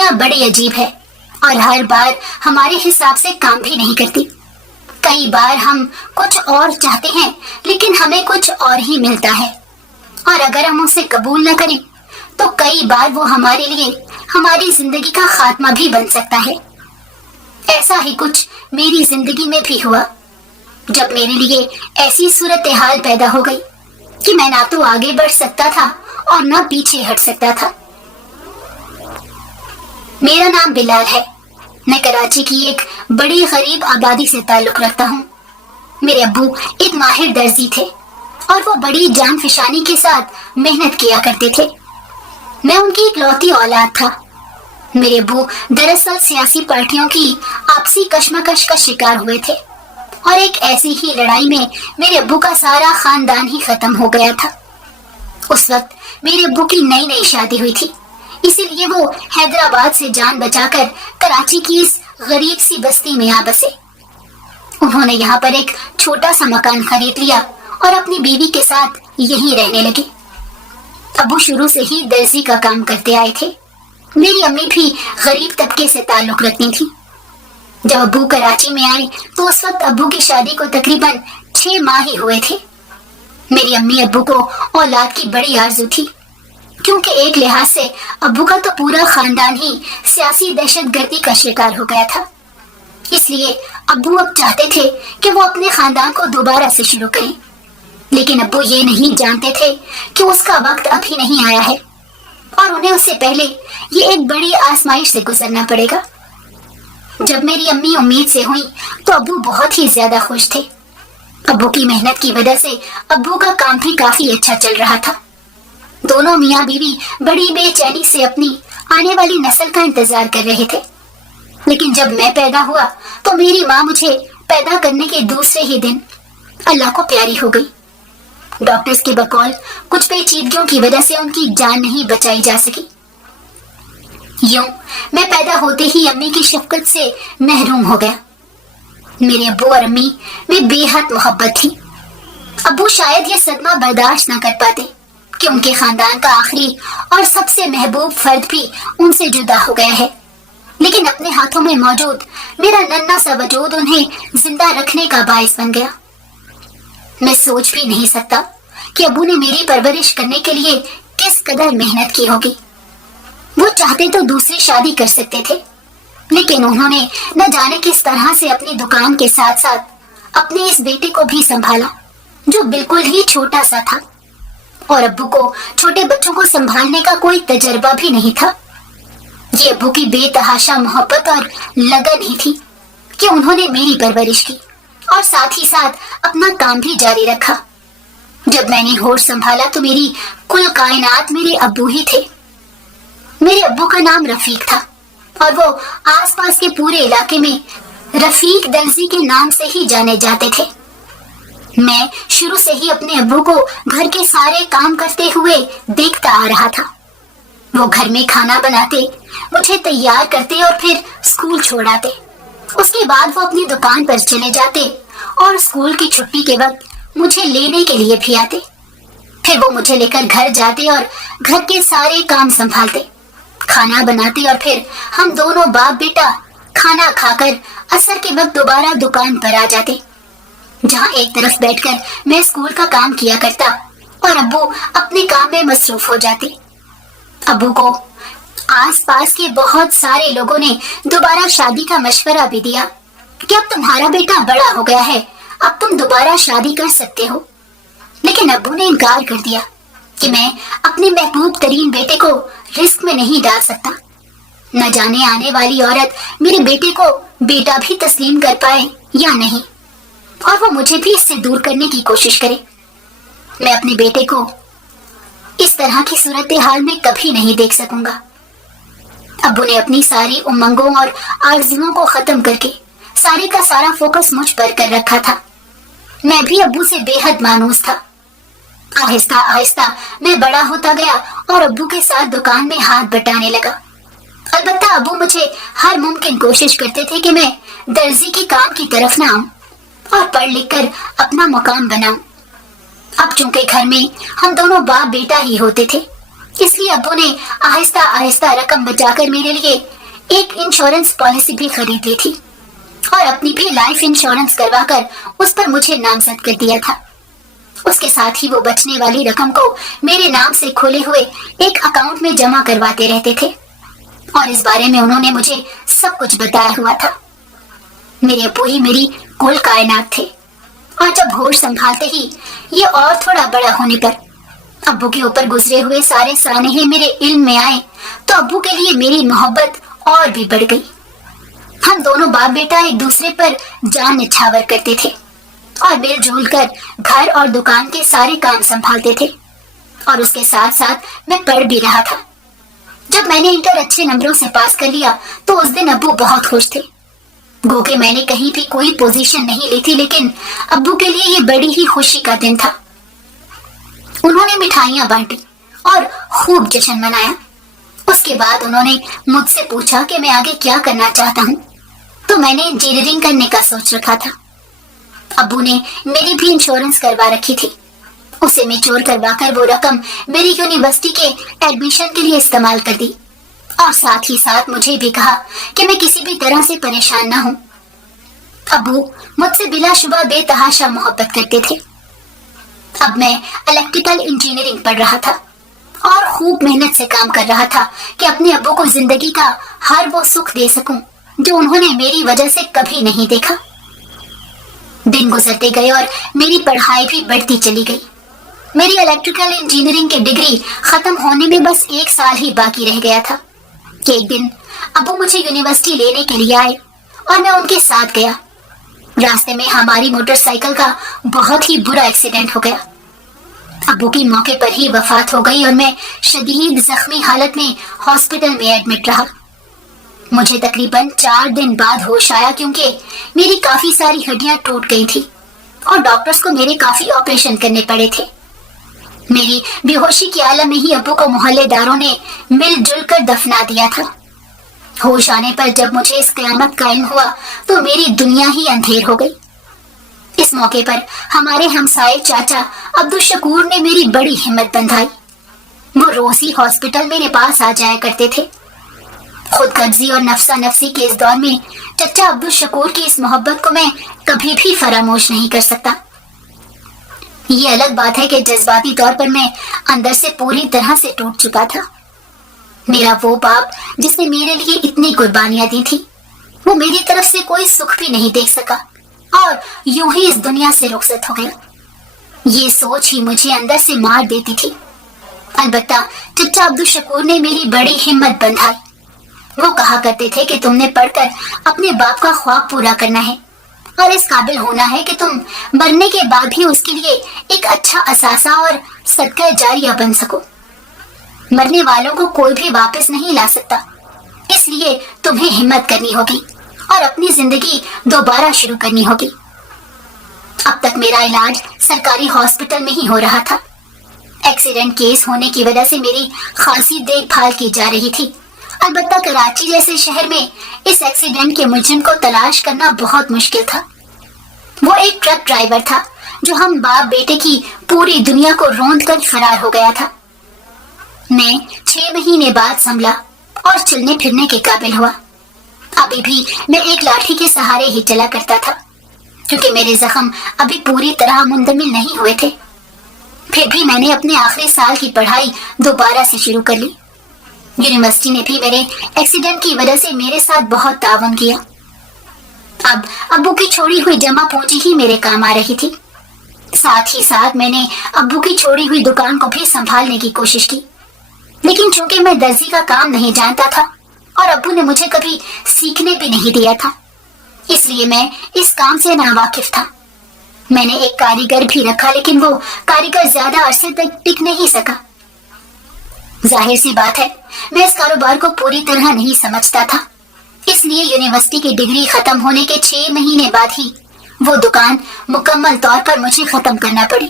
دنیا بڑی عجیب ہے اور ہر بار ہمارے حساب سے کام بھی نہیں کرتی. کئی بار ہم کچھ اور چاہتے ہیں لیکن ہمیں کچھ اور ہی ملتا ہے, اور اگر ہم اسے قبول نہ کریں تو کئی بار وہ ہمارے لیے ہماری زندگی کا خاتمہ بھی بن سکتا ہے. ایسا ہی کچھ میری زندگی میں بھی ہوا جب میرے لیے ایسی صورتحال پیدا ہو گئی کہ میں نہ تو آگے بڑھ سکتا تھا اور نہ پیچھے ہٹ سکتا تھا. میرا نام بلال ہے. میں کراچی کی ایک بڑی غریب آبادی سے تعلق رکھتا ہوں. میرے ابو ایک ماہر درزی تھے اور وہ بڑی جان فشانی کے ساتھ محنت کیا کرتے تھے. میں ان کی اکلوتی اولاد تھا. میرے ابو دراصل سیاسی پارٹیوں کی آپسی کشمکش کا شکار ہوئے تھے اور ایک ایسی ہی لڑائی میں میرے ابو کا سارا خاندان ہی ختم ہو گیا تھا. اس وقت میرے ابو کی نئی نئی شادی ہوئی تھی, اسی لیے وہ حیدرآباد سے جان بچا کر کراچی کی اس غریب سی بستی میں آ بسے. انہوں نے یہاں پر ایک چھوٹا سا مکان خرید لیا اور اپنی بیوی کے ساتھ یہیں رہنے لگے. ابو شروع سے ہی درزی کا کام کرتے آئے تھے. میری امی بھی غریب طبقے سے تعلق رکھتی تھی. جب ابو کراچی میں آئے تو اس وقت ابو کی شادی کو تقریباً 6 ماہ ہی ہوئے تھے. میری امی ابو کو اولاد کی بڑی آرزو تھی, کیونکہ ایک لحاظ سے ابو کا تو پورا خاندان ہی سیاسی دہشت گردی کا شکار ہو گیا تھا. اس لیے ابو اب چاہتے تھے کہ وہ اپنے خاندان کو دوبارہ سے شروع کریں, لیکن ابو یہ نہیں جانتے تھے کہ اس کا وقت ابھی نہیں آیا ہے اور انہیں اس سے پہلے یہ ایک بڑی آزمائش سے گزرنا پڑے گا. جب میری امی امید سے ہوئی تو ابو بہت ہی زیادہ خوش تھے. ابو کی محنت کی وجہ سے ابو کا کام بھی کافی اچھا چل رہا تھا. دونوں میاں بیوی بڑی بے چینی سے اپنی آنے والی نسل کا انتظار کر رہے تھے. لیکن جب میں پیدا ہوا تو میری ماں مجھے پیدا کرنے کے دوسرے ہی دن اللہ کو پیاری ہو گئی. ڈاکٹرز کے بقول کچھ پیچیدگیوں کی وجہ سے ان کی جان نہیں بچائی جا سکی. یوں میں پیدا ہوتے ہی امی کی شفقت سے محروم ہو گیا. میرے ابو اور امی میں بے حد محبت تھی. ابو شاید یہ صدمہ برداشت نہ کر پاتے کہ ان کے خاندان کا آخری اور سب سے محبوب فرد بھی ان سے جدا ہو گیا ہے, لیکن اپنے ہاتھوں میں موجود میرا ننھا سا وجود انہیں زندہ رکھنے کا باعث بن گیا. میں سوچ بھی نہیں سکتا کہ ابو نے میری پرورش کرنے کے لیے کس قدر محنت کی ہوگی. وہ چاہتے تو دوسری شادی کر سکتے تھے, لیکن انہوں نے نہ جانے کس طرح سے اپنی دکان کے ساتھ ساتھ اپنے اس بیٹے کو بھی سنبھالا جو بالکل ہی چھوٹا سا تھا, اور ابو کو چھوٹے بچوں کو سنبھالنے کا کوئی تجربہ بھی نہیں تھا. یہ ابو کی بے تحاشا محبت اور لگن ہی تھی کہ انہوں نے میری پرورش کی اور ساتھ ہی ساتھ اپنا کام بھی جاری رکھا. جب میں نے ہوش سنبھالا تو میری کل کائنات میرے ابو ہی تھے. میرے ابو کا نام رفیق تھا اور وہ آس پاس کے پورے علاقے میں رفیق درزی کے نام سے ہی جانے جاتے تھے. میں شروع سے ہی اپنے ابو کو گھر کے سارے کام کرتے ہوئے دیکھتا آ رہا تھا. وہ گھر میں کھانا بناتے, مجھے تیار کرتے اور پھر اسکول چھوڑ آتے. اس کے بعد وہ اپنی دکان پر چلے جاتے اور اسکول کی چھٹی کے وقت مجھے لینے کے لیے بھی آتے. پھر وہ مجھے لے کر گھر جاتے اور گھر کے سارے کام سنبھالتے, کھانا بناتے اور پھر ہم دونوں باپ بیٹا کھانا کھا کر عصر کے وقت دوبارہ دکان پر آ جاتے, جہاں ایک طرف بیٹھ کر میں اسکول کا کام کیا کرتا اور ابو اپنے کام میں مصروف ہو جاتے. ابو کو آس پاس کے بہت سارے لوگوں نے دوبارہ شادی کا مشورہ بھی دیا کہ اب تمہارا بیٹا بڑا ہو گیا ہے, اب تم دوبارہ شادی کر سکتے ہو. لیکن ابو نے انکار کر دیا کہ میں اپنے محبوب ترین بیٹے کو رسک میں نہیں ڈال سکتا. نہ جانے آنے والی عورت میرے بیٹے کو بیٹا بھی تسلیم کر پائے یا نہیں, اور وہ مجھے بھی اس سے دور کرنے کی کوشش کرے. میں اپنے بیٹے کو اس طرح کی صورتحال میں کبھی نہیں دیکھ سکوں گا. ابو نے اپنی ساری امنگوں اور آرزوؤں کو ختم کر کے سارے کا سارا فوکس مجھ پر کر رکھا تھا. میں بھی ابو سے بے حد مانوس تھا. آہستہ آہستہ میں بڑا ہوتا گیا اور ابو کے ساتھ دکان میں ہاتھ بٹانے لگا. البتہ ابو مجھے ہر ممکن کوشش کرتے تھے کہ میں درزی کے کام کی طرف نہ آؤں اور پڑھ لکھ کر اپنا مقام بناؤں. اب چونکہ گھر میں ہم دونوں باپ بیٹا ہی ہوتے تھے, اس لیے ابو نے آہستہ آہستہ رقم بچا کر میرے لیے ایک انشورنس پالیسی بھی خرید لی تھی اور اپنی بھی لائف انشورنس کروا کر اس پر مجھے نامزد کر دیا تھا۔ اس کے ساتھ ہی وہ بچنے والی رقم کو میرے نام سے کھولے ہوئے ایک اکاؤنٹ میں جمع کرواتے رہتے تھے اور اس بارے میں انہوں نے مجھے سب کچھ بتایا ہوا تھا۔ میرے ابو ہی میری کل کائنات تھے اور جب ہوش سنبھالتے ہی یہ اور تھوڑا بڑا ہونے پر ابو کے اوپر گزرے ہوئے سارے سانحے میرے علم میں آئے تو ابو کے لیے میری محبت اور بھی بڑھ گئی۔ ہم دونوں باپ بیٹا ایک دوسرے پر جان نچھاور کرتے تھے اور مل جل کر گھر اور دکان کے سارے کام سنبھالتے تھے اور اس کے ساتھ ساتھ میں پڑھ بھی رہا تھا۔ جب میں نے انٹر اچھے نمبروں سے پاس کر لیا تو اس دن ابو بہت خوش تھے۔ گو کہ میں نے کہیں بھی کوئی پوزیشن نہیں لی تھی، لیکن ابو کے لیے یہ بڑی ہی خوشی کا دن تھا۔ انہوں نے مٹھائیاں بانٹی اور خوب جشن منایا۔ اس کے بعد انہوں نے مجھ سے پوچھا کہ میں آگے کیا کرنا چاہتا ہوں، تو میں نے انجینئرنگ کرنے کا سوچ رکھا تھا۔ ابو نے میری بھی انشورنس کروا رکھی تھی، اسے میچور کروا کر وہ رقم میری یونیورسٹی کے ایڈمیشن کے لیے استعمال کر دی اور ساتھ ہی ساتھ مجھے بھی کہا کہ میں کسی بھی طرح سے پریشان نہ ہوں۔ ابو مجھ سے بلا شبہ بے تحاشا محبت کرتے تھے۔ اب میں الیکٹریکل انجینئرنگ پڑھ رہا تھا اور خوب محنت سے کام کر رہا تھا کہ اپنے ابو کو زندگی کا ہر وہ سکھ دے سکوں جو انہوں نے میری وجہ سے کبھی نہیں دیکھا۔ دن گزرتے گئے اور میری پڑھائی بھی بڑھتی چلی گئی۔ میری الیکٹریکل انجینئرنگ کی ڈگری ختم ہونے میں بس 1 سال ہی باقی رہ گیا تھا کہ ایک دن ابو مجھے یونیورسٹی لینے کے لیے آئے اور میں ان کے ساتھ گیا۔ راستے میں ہماری موٹر سائیکل کا بہت ہی برا ایکسیڈنٹ ہو گیا۔ ابو کی موقع پر ہی وفات ہو گئی اور میں شدید زخمی حالت میں ہاسپٹل میں ایڈمٹ رہا۔ مجھے تقریباً 4 دن بعد ہوش آیا کیونکہ میری کافی ساری ہڈیاں ٹوٹ گئی تھی اور ڈاکٹرز کو میرے کافی آپریشن کرنے پڑے تھے۔ میری بے ہوشی کے عالم میں ہی ابو کو محلے داروں نے مل جل کر دفنا دیا تھا۔ ہوش آنے پر جب مجھے اس قیامت کا علم ہوا تو میری دنیا ہی اندھیر ہو گئی۔ اس موقع پر ہمارے ہمسائے چاچا عبدالشکور نے میری بڑی ہمت بندھائی۔ وہ روز ہی ہاسپٹل میرے پاس آ جایا کرتے تھے۔ خود غرضی اور نفسا نفسی کے اس دور میں چچا عبدالشکور کی اس محبت کو میں کبھی بھی فراموش نہیں کر سکتا۔ یہ الگ بات ہے کہ جذباتی طور پر میں اندر سے پوری طرح سے ٹوٹ چکا تھا۔ میرا وہ باپ جس نے میرے لیے اتنی قربانیاں دی تھی، وہ میری طرف سے کوئی سکھ بھی نہیں دیکھ سکا اور یوں ہی اس دنیا سے رخصت ہو گیا۔ یہ سوچ ہی مجھے اندر سے مار دیتی تھی۔ البتہ چچا عبدالشکور نے میری بڑی ہمت بندھائی۔ وہ کہا کرتے تھے کہ تم نے پڑھ کر اپنے باپ کا خواب پورا کرنا ہے اور اس قابل ہونا ہے کہ تم مرنے کے بعد بھی اس کے لیے ایک اچھا اثاثہ اور صدقہ جاریہ بن سکو۔ مرنے والوں کو کوئی بھی واپس نہیں لا سکتا، اس لیے تمہیں ہمت کرنی ہوگی اور اپنی زندگی دوبارہ شروع کرنی ہوگی۔ اب تک میرا علاج سرکاری ہاسپٹل میں ہی ہو رہا تھا۔ ایکسیڈنٹ کیس ہونے کی وجہ سے میری خاصی دیکھ بھال کی جا رہی تھی۔ البتہ کراچی جیسے شہر میں اس ایکسیڈنٹ کے ملزم کو تلاش کرنا بہت مشکل تھا۔ وہ ایک ٹرک ڈرائیور تھا جو ہم باپ بیٹے کی پوری دنیا کو روند کر فرار ہو گیا تھا۔ میں 6 مہینے بعد سنبھلا اور چلنے پھرنے کے قابل ہوا۔ ابھی بھی میں ایک لاٹھی کے سہارے ہی چلا کرتا تھا کیونکہ میرے زخم ابھی پوری طرح مندمل نہیں ہوئے تھے۔ پھر بھی میں نے اپنے آخری سال کی پڑھائی دوبارہ سے شروع کر لی۔ یونیورسٹی نے بھی میرے ایکسیڈنٹ کی وجہ سے میرے ساتھ بہت تعاون کیا۔ اب ابو کی چھوڑی ہوئی جمع پونجی ہی میرے کام آ رہی تھی۔ ساتھ ہی ساتھ میں نے ابو کی چھوڑی ہوئی دکان کو بھی سنبھالنے کی کوشش کی، لیکن چونکہ میں درزی کا کام نہیں جانتا تھا اور ابو نے مجھے کبھی سیکھنے بھی نہیں دیا تھا، اس لیے میں اس کام سے ناواقف تھا۔ میں نے ایک کاریگر بھی رکھا لیکن وہ کاریگر زیادہ عرصے تک ٹک نہیں سکا۔ ظاہر سی بات ہے میں اس کاروبار کو پوری طرح نہیں سمجھتا تھا، اس لیے یونیورسٹی کی ڈگری ختم ہونے کے 6 مہینے بعد ہی وہ دکان مکمل طور پر مجھے ختم کرنا پڑی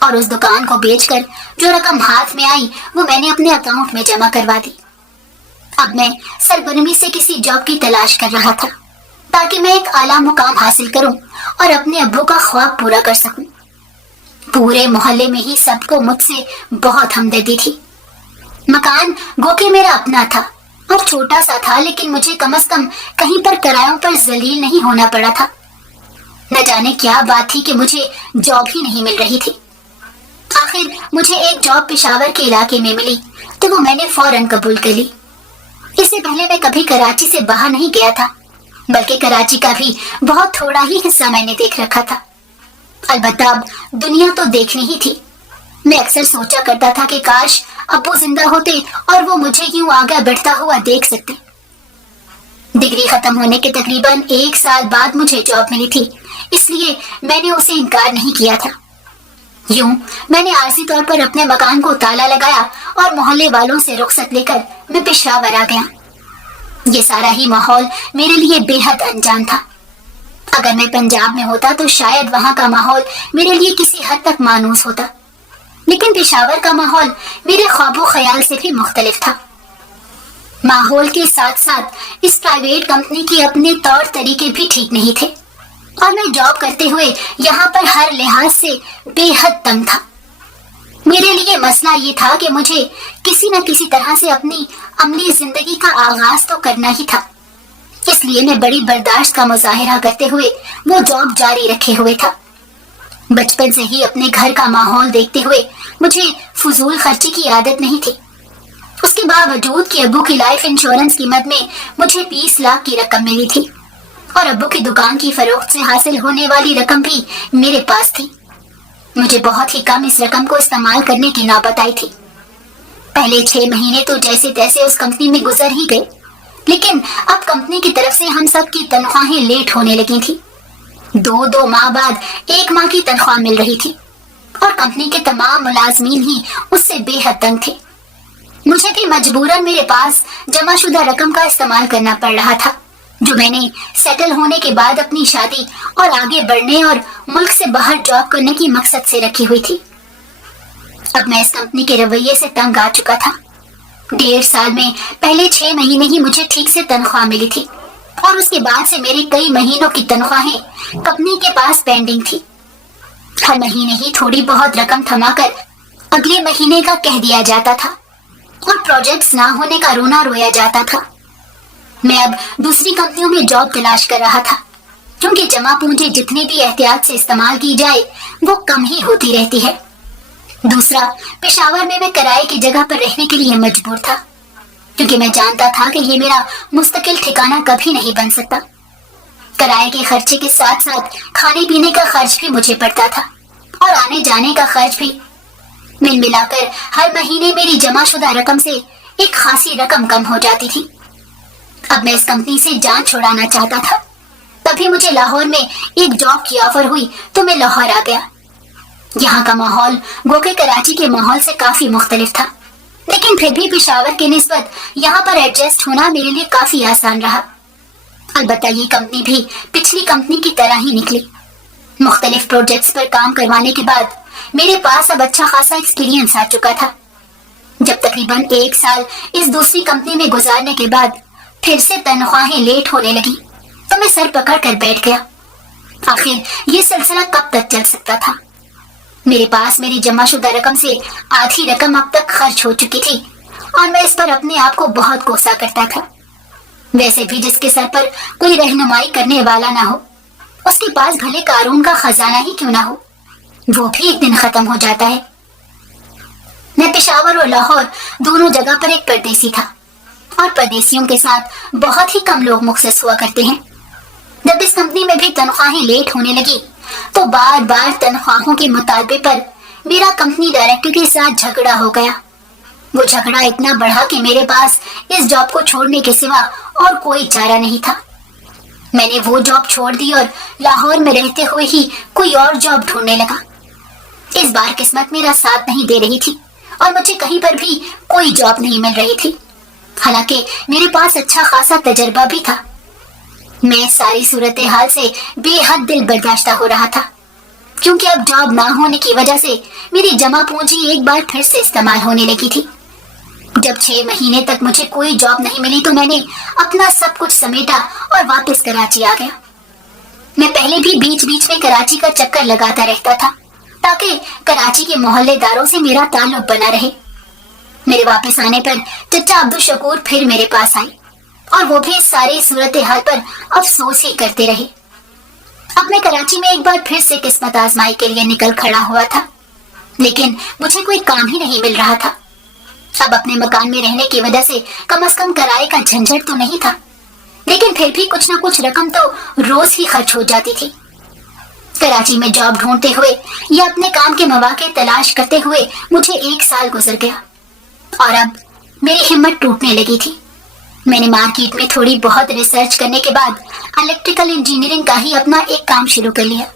اور اس دکان کو بیچ کر جو رقم ہاتھ میں آئی وہ میں نے اپنے اکاؤنٹ میں جمع کروا دی۔ اب میں سرگرمی سے کسی جاب کی تلاش کر رہا تھا تاکہ میں ایک اعلیٰ مقام حاصل کروں اور اپنے ابو کا خواب پورا کر سکوں۔ پورے محلے میں ہی سب کو مجھ سے بہت ہمدردی تھی۔ मकान गोके मेरा अपना था और छोटा सा था, लेकिन मुझे कम से कम कहीं पर किरायों पर जलील नहीं होना पड़ा था। न जाने क्या बात थी कि मुझे जॉब ही नहीं मिल रही थी। आखिर मुझे एक जॉब पेशावर के इलाके में मिली तो वो मैंने फौरन कबूल कर ली। इससे पहले मैं कभी कराची से बाहर नहीं गया था, बल्कि कराची का भी बहुत थोड़ा ही हिस्सा मैंने देख रखा था। अलबत्ता अब दुनिया तो देखनी ही थी। मैं अक्सर सोचा करता था कि काश अब्बू जिंदा होते और वो मुझे यूं आगे बढ़ता हुआ देख सकते। डिग्री खत्म होने के तकरीबन 1 साल बाद मुझे जॉब मिली थी, इसलिए मैंने उसे इनकार नहीं किया था। यूं मैंने आरजी तौर पर अपने मकान को ताला लगाया और मोहल्ले वालों से रुखसत लेकर मैं पेशावर आ गया। ये सारा ही माहौल मेरे लिए बेहद अनजान था। अगर मैं पंजाब में होता तो शायद वहां का माहौल मेरे लिए किसी हद तक मानूस होता, लेकिन पेशावर का माहौल मेरे ख्वाबो ख्याल से भी मुख्तलिफ था। माहौल के साथ साथ इस प्राइवेट कंपनी के अपने तौर तरीके भी ठीक नहीं थे और मैं जॉब करते हुए यहाँ पर हर लिहाज से बेहद तंग था। मेरे लिए मसला ये था कि मुझे किसी न किसी तरह से अपनी अमली जिंदगी का आगाज तो करना ही था, इसलिए मैं बड़ी बर्दाश्त का मुजाहिरा करते हुए वो जॉब जारी रखे हुए था। बचपन से ही अपने घर का माहौल देखते हुए मुझे फजूल खर्ची की आदत नहीं थी। उसके बावजूद कि अब्बू की लाइफ इंश्योरेंस की मद में मुझे 20 लाख की रकम मिली थी और अब्बू की दुकान की फरोख्त से हासिल होने वाली रकम भी मेरे पास थी, मुझे बहुत ही कम इस रकम को इस्तेमाल करने की नौबत आई थी। पहले 6 महीने तो जैसे तैसे उस कंपनी में गुजर ही गए, लेकिन अब कंपनी की तरफ से हम सब की तनख्वाहें लेट होने लगी थी। 2 माह बाद 1 माह की तनख्वाह मिल रही थी और कंपनी के तमाम मुलाजमीन ही उससे बेहद तंग थे। मुझे भी मजबूरन मेरे पास जमाशुदा रकम का इस्तेमाल करना पड़ रहा था, जो मैंने सेटल होने के बाद अपनी शादी और आगे बढ़ने और मुल्क से बाहर जॉब करने की मकसद से रखी हुई थी। अब मैं इस कंपनी के रवैये से तंग आ चुका था। 1.5 साल में पहले 6 महीने ही मुझे ठीक से तनख्वाह मिली थी और उसके बाद से मेरी कई महीनों की तनख्वाहें कंपनी के पास पेंडिंग थी। हर महीने ही थोड़ी बहुत रकम थमाकर अगले महीने का कह दिया जाता था और प्रोजेक्ट्स ना होने का रोना रोया जाता था। मैं अब दूसरी कंपनियों में जॉब तलाश कर रहा था, क्योंकि जमा पूंजी जितनी भी एहतियात से इस्तेमाल की जाए वो कम ही होती रहती है। दूसरा, पेशावर में मैं किराए की जगह पर रहने के लिए मजबूर था, क्योंकि मैं जानता था कि ये मेरा मुस्तकिल ठिकाना कभी नहीं बन सकता। किराए के खर्चे के साथ साथ खाने पीने का खर्च भी मुझे पड़ता था और आने जाने का खर्च भी। मिल मिलाकर हर महीने मेरी जमाशुदा रकम से एक खासी रकम कम हो जाती थी। अब मैं इस कंपनी से जान छुड़ाना चाहता था। तभी मुझे लाहौर में एक जॉब की ऑफर हुई तो मैं लाहौर आ गया। यहाँ का माहौल गोके कराची के माहौल से काफी मुख्तलिफ था, लेकिन फिर भी पेशावर के निस्बत यहाँ पर एडजस्ट होना मेरे लिए काफी आसान रहा। अलबत्ता ये कंपनी भी पिछली कंपनी की तरह ही निकली। मुख्तलिफ प्रोजेक्ट्स पर काम करवाने के बाद मेरे पास अब अच्छा खासा एक्सपीरियंस आ चुका था। जब तकरीबन 1 साल इस दूसरी कंपनी में गुजारने के बाद फिर से तनख्वाहें लेट होने लगी तो मैं सर पकड़ कर बैठ गया। आखिर ये सिलसिला कब तक चल सकता था? मेरे पास मेरी जमाशुदा रकम से आधी रकम अब तक खर्च हो चुकी थी और मैं इस पर अपने आप को बहुत कोसा करता था। वैसे भी जिसके सर पर कोई रहनुमाई करने वाला ना हो, उसके पास भले कारून का खजाना ही क्यों ना हो, वो भी एक दिन खत्म हो जाता है। मैं पेशावर और लाहौर दोनों जगह पर एक परदेसी था और परदेसियों के साथ बहुत ही कम लोग मुखसस हुआ करते हैं। जब इस कंपनी में भी तनख्वाहें लेट होने लगी तो बार बार तनख्वाहों के मुतालबे पर मेरा कंपनी डायरेक्टर के साथ झगड़ा हो गया। वो झगड़ा इतना बढ़ा कि मेरे पास इस जॉब को छोड़ने के सिवा और कोई चारा नहीं था। मैंने वो जॉब छोड़ दी और लाहौर में रहते हुए ही कोई और जॉब ढूंढने लगा। इस बार किस्मत मेरा साथ नहीं दे रही थी और मुझे कहीं पर भी कोई जॉब नहीं मिल रही थी, हालांकि मेरे पास अच्छा खासा तजर्बा भी था। मैं सारी सूरत हाल से बेहद दिल बर्दाश्ता हो रहा था, क्योंकि अब जॉब ना होने की वजह से मेरी जमा पूंजी एक बार फिर से इस्तेमाल होने लगी थी। जब 6 महीने तक मुझे कोई जॉब नहीं मिली तो मैंने अपना सब कुछ समेटा और वापस कराची आ गया। मैं पहले भी बीच बीच में कराची का चक्कर लगाता रहता था ताकि कराची के मोहल्लेदारों से मेरा ताल्लुक बना रहे। मेरे वापस आने पर चचा अब्दुल शकूर फिर मेरे पास आए और वो भी सारी सूरत हाल पर अफसोस ही करते रहे। अब मैं कराची में एक बार फिर से किस्मत आजमाई के लिए निकल खड़ा हुआ था, लेकिन मुझे कोई काम ही नहीं मिल रहा था। अब अपने मकान में रहने की वजह से कम से कम किराए का झंझट तो नहीं था, लेकिन फिर भी कुछ न कुछ रकम तो रोज ही खर्च हो जाती थी। कराची में जॉब ढूंढते हुए या अपने काम के मौके तलाश करते हुए मुझे 1 साल गुजर गया और अब मेरी हिम्मत टूटने लगी थी। मैंने मार्केट में थोड़ी बहुत रिसर्च करने के बाद इलेक्ट्रिकल इंजीनियरिंग का ही अपना एक काम शुरू कर लिया,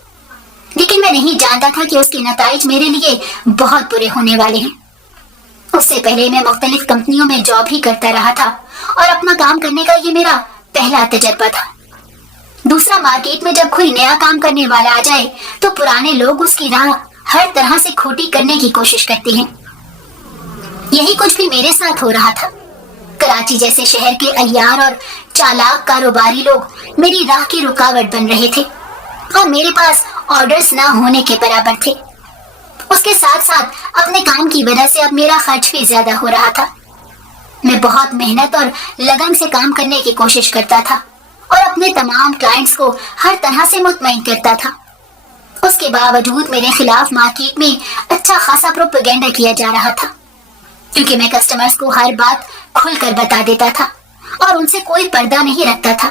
लेकिन मैं नहीं जानता था कि उसके नताइज मेरे लिए बहुत बुरे होने वाले हैं। उससे पहले मैं मुख्तलिफ कंपनियों में जॉब ही करता रहा था और अपना काम करने का ये मेरा पहला तजर्बा था। दूसरा, मार्केट में जब कोई नया काम करने वाला आ जाए तो पुराने लोग उसकी राह हर तरह से खोटी करने की कोशिश करते हैं। यही कुछ भी मेरे साथ हो रहा था। कराची जैसे शहर के अय्यार और चालाक कारोबारी लोग मेरी राह की रुकावट बन रहे थे और मेरे पास ऑर्डर्स ना होने के बराबर थे। उसके साथ साथ अपने काम की वजह से अब मेरा खर्च भी ज्यादा हो रहा था। मैं बहुत मेहनत और लगन से काम करने की कोशिश करता था और अपने तमाम क्लाइंट्स को हर तरह से मुतमईन करता था। उसके बावजूद मेरे खिलाफ मार्केट में अच्छा खासा प्रोपेगेंडा किया जा रहा था, क्योंकि मैं कस्टमर्स को हर बात खुलकर बता देता था और उनसे कोई पर्दा नहीं रखता था,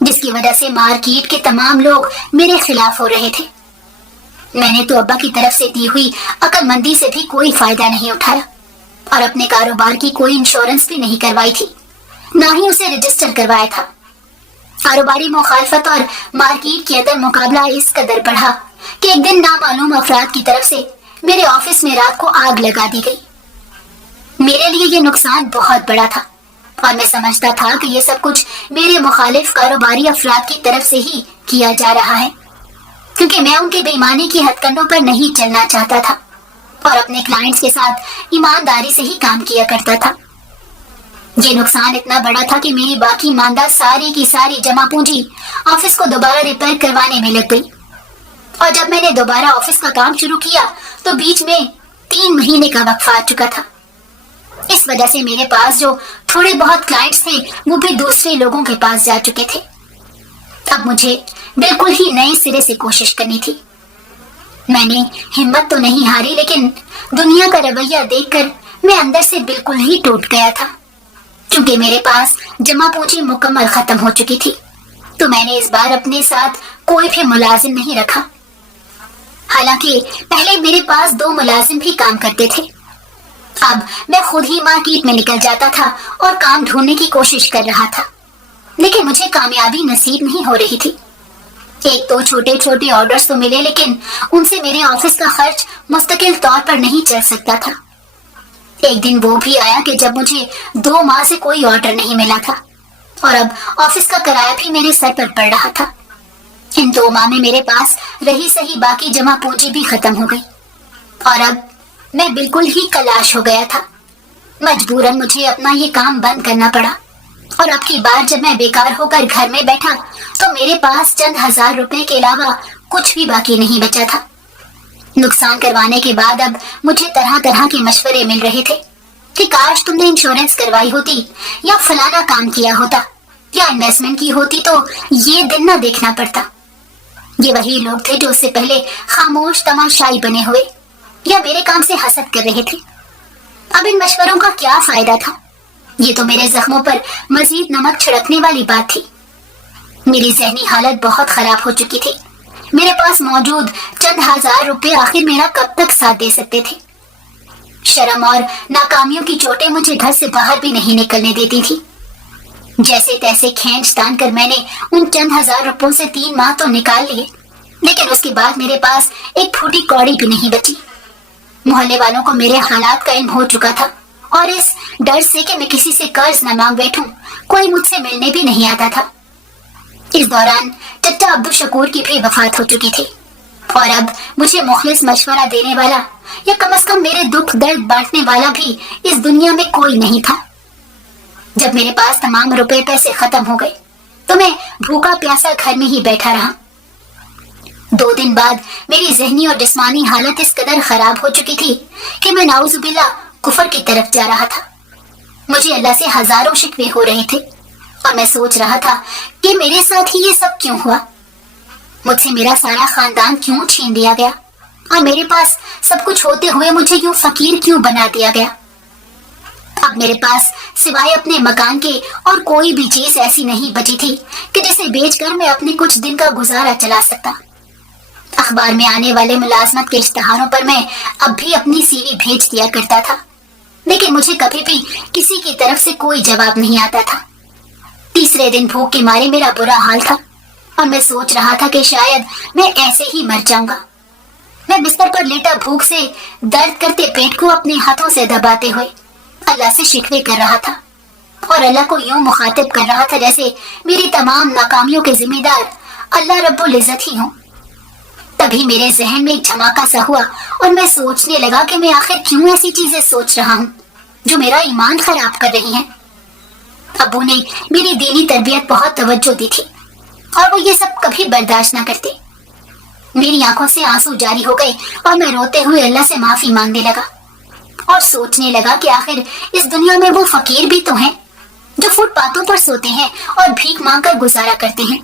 जिसकी वजह से मार्केट के तमाम लोग मेरे खिलाफ हो रहे थे। मैंने तो अब्बा की तरफ से दी हुई अक्लमंदी से भी कोई फायदा नहीं उठाया और अपने कारोबार की कोई इंश्योरेंस भी नहीं करवाई थी, ना ही उसे रजिस्टर करवाया था। कारोबारी मुखालफत और मार्केट के अंदर मुकाबला इस कदर बढ़ा कि एक दिन नामालूम अफराद की तरफ से मेरे ऑफिस में रात को आग लगा दी गई। मेरे लिए ये नुकसान बहुत बड़ा था और मैं समझता था कि ये सब कुछ मेरे मुखालिफ कारोबारी अफराद की तरफ से ही किया जा रहा है, क्योंकि मैं उनके बेईमानी की हथकंडों पर नहीं चलना चाहता था और अपने क्लाइंट्स के साथ ईमानदारी से ही काम किया करता था। ये नुकसान इतना बड़ा था कि मेरी बाकी मानदा सारी की सारी जमा पूंजी ऑफिस को दोबारा रिपेयर करवाने में लग गई और जब मैंने दोबारा ऑफिस का काम शुरू किया तो बीच में 3 महीने का वक्फा आ चुका था। इस वजह से मेरे पास जो थोड़े बहुत क्लाइंट्स थे वो भी दूसरे लोगों के पास जा चुके थे। अब मुझे बिल्कुल ही नए सिरे से कोशिश करनी थी। मैंने हिम्मत तो नहीं हारी, लेकिन दुनिया का रवैया देखकर मैं अंदर से बिल्कुल ही टूट गया था, क्योंकि मेरे पास जमा पूंजी मुकम्मल खत्म हो चुकी थी। तो मैंने इस बार अपने साथ कोई भी मुलाजिम नहीं रखा। हालांकि पहले मेरे पास 2 मुलाजिम भी काम करते थे। अब मैं खुद ही मार्केट में निकल जाता था और काम ढूंढने की कोशिश कर रहा था, लेकिन मुझे कामयाबी नसीब नहीं हो रही थी। एक तो छोटे छोटे ऑर्डर्स तो मिले, लेकिन उनसे मेरे ऑफिस का खर्च मुस्तकिल तौर पर नहीं चल सकता था। एक दिन वो भी आया कि जब मुझे 2 माह से कोई ऑर्डर नहीं मिला था और अब ऑफिस का किराया भी मेरे सर पर पड़ रहा था। इन 2 माह में मेरे पास रही सही बाकी जमा पूंजी भी खत्म हो गई और अब मैं बिल्कुल ही कलाश हो गया था। मजबूरन मुझे अपना ये काम बंद करना पड़ा और अब की बार जब मैं बेकार होकर घर में बैठा तो मेरे पास चंद हजार रुपए के अलावा कुछ भी बाकी नहीं बचा था। नुकसान करवाने के बाद अब मुझे तरह तरह के मशवरे मिल रहे थे कि काश तुमने इंश्योरेंस करवाई होती या फलाना काम किया होता या इन्वेस्टमेंट की होती तो ये दिन ना देखना पड़ता। ये वही लोग थे जो उससे पहले खामोश तमाशाई बने हुए या मेरे काम से हसद कर रहे थे। अब इन मशवरों का क्या फायदा था? ये तो मेरे जख्मों पर मजीद नमक छिड़कने वाली बात थी। मेरी जहनी हालत बहुत खराब हो चुकी थी। मेरे पास मौजूद चंद हजार रुपए आखिर मेरा कब तक साथ दे सकते थे? शर्म और नाकामियों की चोटें मुझे घर से बाहर भी नहीं निकलने देती थी। जैसे तैसे खींच तान कर मैंने उन चंद हजार रुपयों से 3 माह तो निकाल लिए, लेकिन उसके बाद मेरे पास एक फूटी कौड़ी भी नहीं बची। मोहल्ले वालों को मेरे हालात का इल्म हो चुका था और इस डर से कि मैं किसी से कर्ज न मांग बैठूं, कोई मुझसे मिलने भी नहीं आता था। इस दौरान चचा अब्दुल शकूर की भी वफात हो चुकी थी और अब मुझे मुखलिस मशवरा देने वाला या कम से कम मेरे दुख दर्द बांटने वाला भी इस दुनिया में कोई नहीं था। जब मेरे पास तमाम रुपए पैसे खत्म हो गए तो मैं भूखा प्यासा घर में ही बैठा रहा। 2 दिन बाद मेरी जहनी और जिस्मानी हालत इस कदर खराब हो चुकी थी कि मैं नाउजुबिल्ला कुफर की तरफ जा रहा था। मुझे अल्लाह से हजारों शिकवे हो रहे थे और मैं सोच रहा था कि मेरे साथ ही ये सब क्यों हुआ। मुझसे मेरा सारा खानदान क्यों छीन लिया गया और मेरे पास सब कुछ होते हुए मुझे यूं फकीर क्यों बना दिया गया। अब मेरे पास सिवाय अपने मकान के और कोई भी चीज ऐसी नहीं बची थी कि जिसे बेचकर मैं अपने कुछ दिन का गुजारा चला सकता। अखबार में आने वाले मुलाजमत के इश्तहारों पर मैं अब भी अपनी सीवी भेज दिया करता था, लेकिन मुझे कभी भी किसी की तरफ से कोई जवाब नहीं आता था। तीसरे दिन भूख के मारे मेरा बुरा हाल था और मैं सोच रहा था कि शायद मैं ऐसे ही मर जाऊंगा। मैं बिस्तर पर लेटा भूख से दर्द करते पेट को अपने हाथों से दबाते हुए अल्लाह से शिकवे कर रहा था और अल्लाह को यूं मुखातिब कर रहा था जैसे मेरी तमाम नाकामियों के जिम्मेदार अल्लाह रब्बुल इज्जत ही हों। तभी मेरे जहन में एक धमाका सा हुआ और मैं सोचने लगा कि मैं आखिर क्यों ऐसी चीजें सोच रहा हूँ जो मेरा ईमान खराब कर रही हैं। अब्बू ने मेरी दीनी तरबियत बहुत तवज्जो दी थी और वो ये सब कभी बर्दाश्त न करते। मेरी आंखों से आंसू जारी हो गए और मैं रोते हुए अल्लाह से माफी मांगने लगा और सोचने लगा कि आखिर इस दुनिया में वो फकीर भी तो हैं जो फुटपाथों पर सोते हैं और भीख मांगकर गुजारा करते हैं।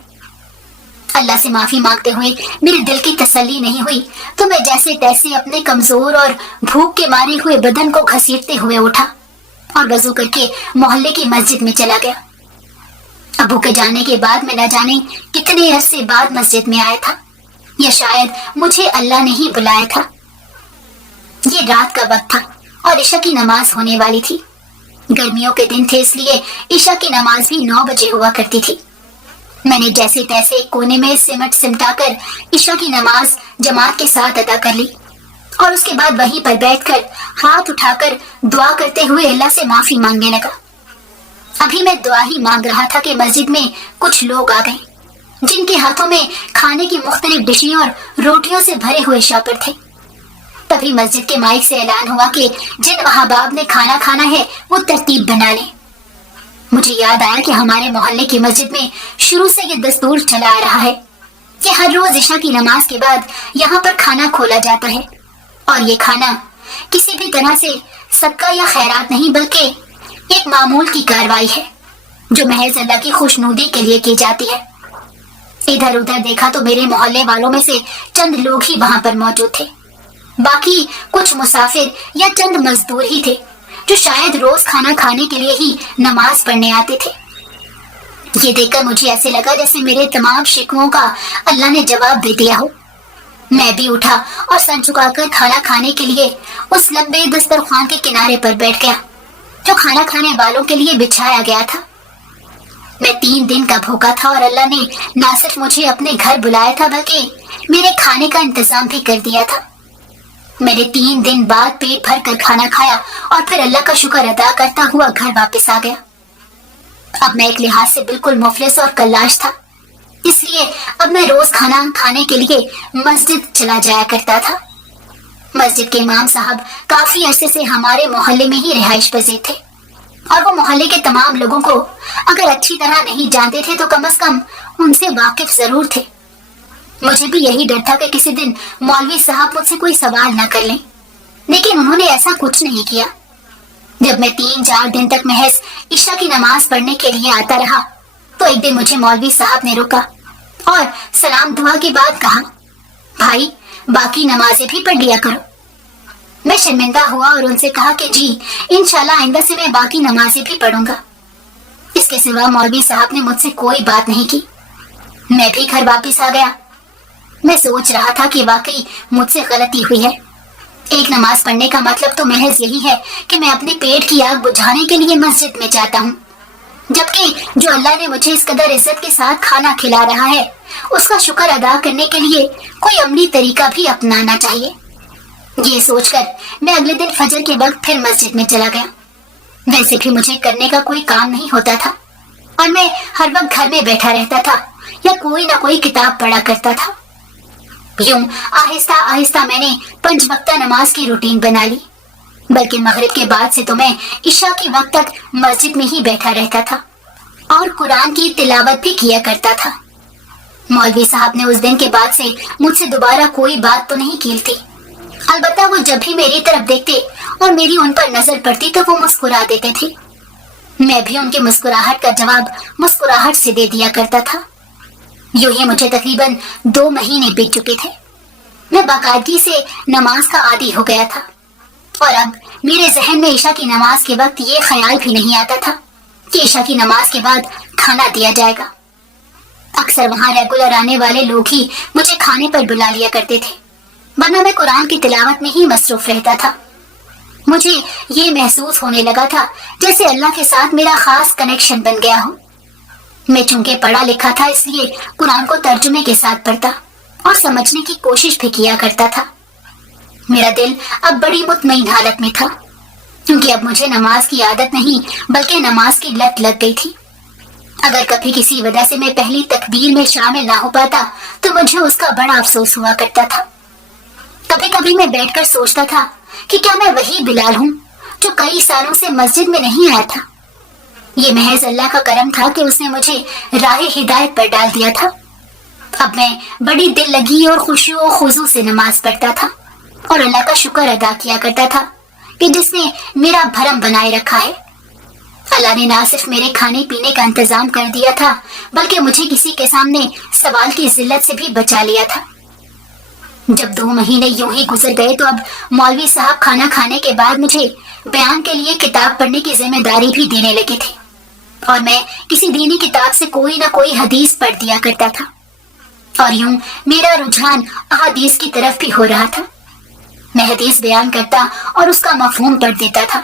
अल्लाह से माफी मांगते हुए मेरे दिल की तसल्ली नहीं हुई तो मैं जैसे तैसे अपने कमजोर और भूख के मारे हुए बदन को घसीटते हुए उठा और वजू करके मोहल्ले की मस्जिद में चला गया। अबू के जाने के बाद मैं न जाने कितने अरसे बाद मस्जिद में आया था, या शायद मुझे अल्लाह ने ही बुलाया था। ये रात का वक्त था और इशा की नमाज होने वाली थी। गर्मियों के दिन थे इसलिए इशा की नमाज भी 9 बजे हुआ करती थी। मैंने जैसे तैसे एक कोने में सिमट सिमटाकर इशा की नमाज जमात के साथ अदा कर ली और उसके बाद वहीं पर बैठकर हाथ उठाकर दुआ करते हुए अल्लाह से माफी मांगने लगा। अभी मैं दुआ ही मांग रहा था कि मस्जिद में कुछ लोग आ गए जिनके हाथों में खाने की मुख्तलिफ डिशें और रोटियों से भरे हुए शापर थे। तभी मस्जिद के माइक से ऐलान हुआ कि जिन अहबाब ने खाना खाना है वो तरतीब बना लें। मुझे याद आया कि हमारे मोहल्ले की मस्जिद में शुरू से ये दस्तूर चला आ रहा है कि हर रोज इशा की नमाज के बाद यहाँ पर खाना खोला जाता है और ये खाना किसी भी तरह से सदका या खैरात नहीं बल्कि एक मामूल की कार्रवाई है जो महज अल्लाह की खुशनुदी के लिए की जाती है। इधर उधर देखा तो मेरे मोहल्ले वालों में से चंद लोग ही वहां पर मौजूद थे, बाकी कुछ मुसाफिर या चंद मजदूर ही थे जो शायद रोज खाना खाने के लिए ही नमाज पढ़ने आते थे। ये देखकर मुझे ऐसे लगा जैसे मेरे तमाम शिकवों का अल्लाह ने जवाब दे दिया हो। मैं भी उठा और सर झुकाकर खाना खाने के लिए उस लंबे दस्तरखान के किनारे पर बैठ गया जो खाना खाने वालों के लिए बिछाया गया था। मैं 3 दिन का भूखा था और अल्लाह ने न सिर्फ मुझे अपने घर बुलाया था बल्कि मेरे खाने का इंतजाम भी कर दिया था। मैंने 3 दिन बाद पेट भर कर खाना खाया और फिर अल्लाह का शुक्र अदा करता हुआ घर वापस आ गया। अब मैं एक लिहाज से बिल्कुल मुफलिस और कल्लाश था, इसलिए अब मैं रोज खाना खाने के लिए मस्जिद चला जाया करता था। मस्जिद के इमाम साहब काफी अरसे से हमारे मोहल्ले में ही रिहाइश पजीर थे और वो मोहल्ले के तमाम लोगों को अगर अच्छी तरह नहीं जानते थे तो कम से कम उनसे वाकिफ जरूर थे। मुझे भी यही डर था कि किसी दिन मौलवी साहब मुझसे कोई सवाल न कर लें, लेकिन उन्होंने ऐसा कुछ नहीं किया। जब मैं 3-4 दिन तक महज इशा की नमाज पढ़ने के लिए आता रहा तो एक दिन मुझे मौलवी साहब ने रोका और सलाम दुआ के बाद कहा, भाई बाकी नमाजें भी पढ़ लिया करो। मैं शर्मिंदा हुआ और उनसे कहा कि जी इंशाल्लाह आइंदा से मैं बाकी नमाजें भी पढ़ूंगा। इसके सिवा मौलवी साहब ने मुझसे कोई बात नहीं की। मैं भी घर वापस आ गया। मैं सोच रहा था कि वाकई मुझसे गलती हुई है। एक नमाज पढ़ने का मतलब तो महज यही है कि मैं अपने पेट की आग बुझाने के लिए मस्जिद में जाता हूँ, जबकि जो अल्लाह ने मुझे इस कदर इज्जत के साथ खाना खिला रहा है उसका शुक्र अदा करने के लिए कोई अमली तरीका भी अपनाना चाहिए। ये सोचकर मैं अगले दिन फजर के वक्त फिर मस्जिद में चला गया। वैसे भी मुझे करने का कोई काम नहीं होता था और मैं हर वक्त घर में बैठा रहता था या कोई ना कोई किताब पढ़ा करता था। यूं आहिस्ता आहिस्ता मैंने 5 वक्ता नमाज की रूटीन बना ली, बल्कि मगरिब के बाद से तो मैं इशा के वक्त तक मस्जिद में ही बैठा रहता था और कुरान की तिलावत भी किया करता था। मौलवी साहब ने उस दिन के बाद से मुझसे दोबारा कोई बात तो नहीं की थी। अलबत्ता वो जब भी मेरी तरफ देखते और मेरी उन पर नजर पड़ती तो वो मुस्कुरा देते थे। मैं भी उनकी मुस्कुराहट का जवाब मुस्कुराहट से दे दिया करता था। यूं ही मुझे तकरीबन 2 महीने बीत चुके थे। मैं बाकायदगी से नमाज का आदी हो गया था और अब मेरे जहन में ईशा की नमाज के वक्त ये ख्याल भी नहीं आता था कि ईशा की नमाज के बाद खाना दिया जाएगा। अक्सर वहाँ रेगुलर आने वाले लोग ही मुझे खाने पर बुला लिया करते थे, वरना मैं कुरान की तिलावत में ही मसरूफ रहता था। मुझे ये महसूस होने लगा था जैसे अल्लाह के साथ मेरा खास कनेक्शन बन गया हो। मैं चूंकि पढ़ा लिखा था इसलिए कुरान को तर्जुमे के साथ पढ़ता और समझने की कोशिश भी किया करता था। मेरा दिल अब बड़ी मुतमईन हालत में था, क्योंकि अब मुझे नमाज की आदत नहीं बल्कि नमाज की लत लग गई थी। अगर कभी किसी वजह से मैं पहली तकबीर में शामिल ना हो पाता तो मुझे उसका बड़ा अफसोस हुआ करता था। कभी कभी मैं बैठकर सोचता था कि क्या मैं वही बिलाल हूँ जो कई सालों से मस्जिद में नहीं आया था। ये महज अल्लाह का करम था कि उसने मुझे राह हिदायत पर डाल दिया था। अब मैं बड़ी दिल लगी और खुशी और खुजू से नमाज पढ़ता था और अल्लाह का शुक्र अदा किया करता था कि जिसने मेरा भरम बनाए रखा है। अल्लाह ने ना सिर्फ मेरे खाने पीने का इंतजाम कर दिया था बल्कि मुझे किसी के सामने सवाल की जिल्लत से भी बचा लिया था। जब 2 महीने यूं ही गुजर गए तो अब मौलवी साहब खाना खाने के बाद मुझे बयान के लिए किताब पढ़ने की जिम्मेदारी भी देने लगे थे और मैं किसी दीनी किताब से कोई ना कोई हदीस पढ़ दिया करता था और यूं मेरा रुझान अहादीस की तरफ भी हो रहा था। मैं हदीस बयान करता और उसका मफहूम पढ़ देता था।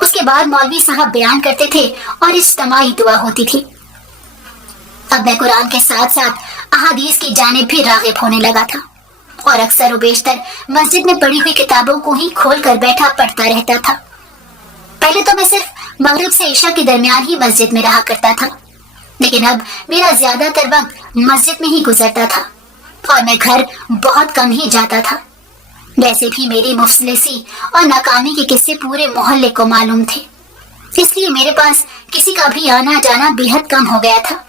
उसके बाद मौलवी साहब बयान करते थे और इज्तिमाई दुआ होती थी। अब मैं कुरान के साथ साथ अहादीस की जानिब भी रागिब होने लगा था और अक्सर व बेशतर मस्जिद में पड़ी हुई किताबों को ही खोल कर बैठा पढ़ता रहता था। पहले तो मैं सिर्फ मगरिब से ईशा के दरमियान ही मस्जिद में रहा करता था, लेकिन अब मेरा ज्यादातर वक्त मस्जिद में ही गुजरता था और मैं घर बहुत कम ही जाता था। वैसे भी मेरी मुफलिसी और नाकामी के किस्से पूरे मोहल्ले को मालूम थे, इसलिए मेरे पास किसी का भी आना जाना बेहद कम हो गया था,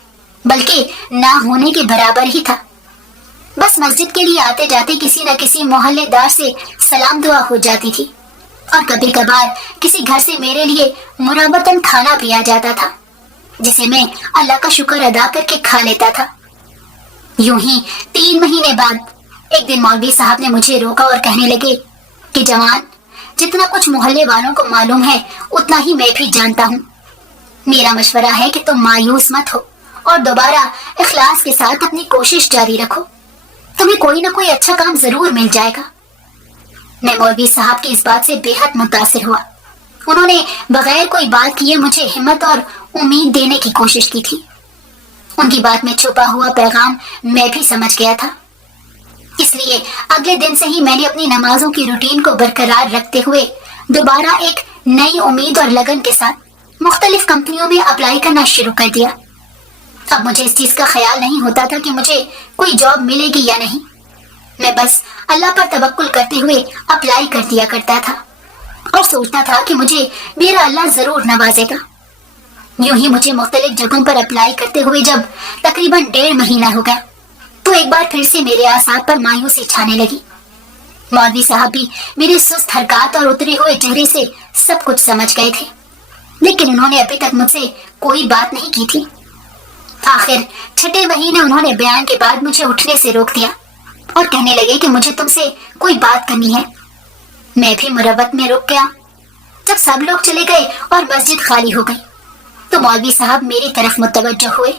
बल्कि ना होने के बराबर ही था। बस मस्जिद के लिए आते जाते किसी न किसी मोहल्लेदार से सलाम दुआ हो जाती थी और कभी कभार किसी घर से मेरे लिए मुराबतन खाना भी आ जाता था, जिसे मैं अल्लाह का शुक्र अदा करके खा लेता था। यूं ही 3 महीने बाद एक दिन मौलवी साहब ने मुझे रोका और कहने लगे कि जवान, जितना कुछ मोहल्ले वालों को मालूम है उतना ही मैं भी जानता हूँ। मेरा मशवरा है कि तुम मायूस मत हो और दोबारा इखलास के साथ अपनी कोशिश जारी रखो, तुम्हें कोई ना कोई अच्छा काम जरूर मिल जाएगा। मैं मौलवी साहब की इस बात से बेहद मुतासिर हुआ। उन्होंने बगैर कोई बात किए मुझे हिम्मत और उम्मीद देने की कोशिश की थी। उनकी बात में छुपा हुआ पैगाम मैं भी समझ गया था, इसलिए अगले दिन से ही मैंने अपनी नमाजों की रूटीन को बरकरार रखते हुए दोबारा एक नई उम्मीद और लगन के साथ मुख्तलिफ कंपनियों में अप्लाई करना शुरू कर दिया। अब मुझे इस चीज का ख्याल नहीं होता था कि मुझे कोई जॉब मिलेगी या नहीं। मैं बस अल्लाह पर तवक्कुल करते हुए अप्लाई कर दिया करता था और सोचता था कि मुझे मेरा अल्लाह जरूर नवाजेगा। यूं ही मुझे मुख्तलिफ जगहों पर अप्लाई करते हुए जब तकरीबन 1.5 महीना हो गया तो एक बार फिर से मेरे आसार पर मायूसी छाने लगी। मौलवी साहब भी मेरे सुस्त हरकत और उतरे हुए चेहरे से सब कुछ समझ गए थे, लेकिन उन्होंने अभी तक मुझसे कोई बात नहीं की थी। आखिर 6 महीने उन्होंने बयान के बाद मुझे उठने से रोक दिया और कहने लगे कि मुझे तुमसे कोई बात करनी है। मैं भी मुरव्वत में रुक गया। जब सब लोग चले गए और मस्जिद खाली हो गई तो मौलवी साहब मेरी तरफ मुतवज्जो हुए।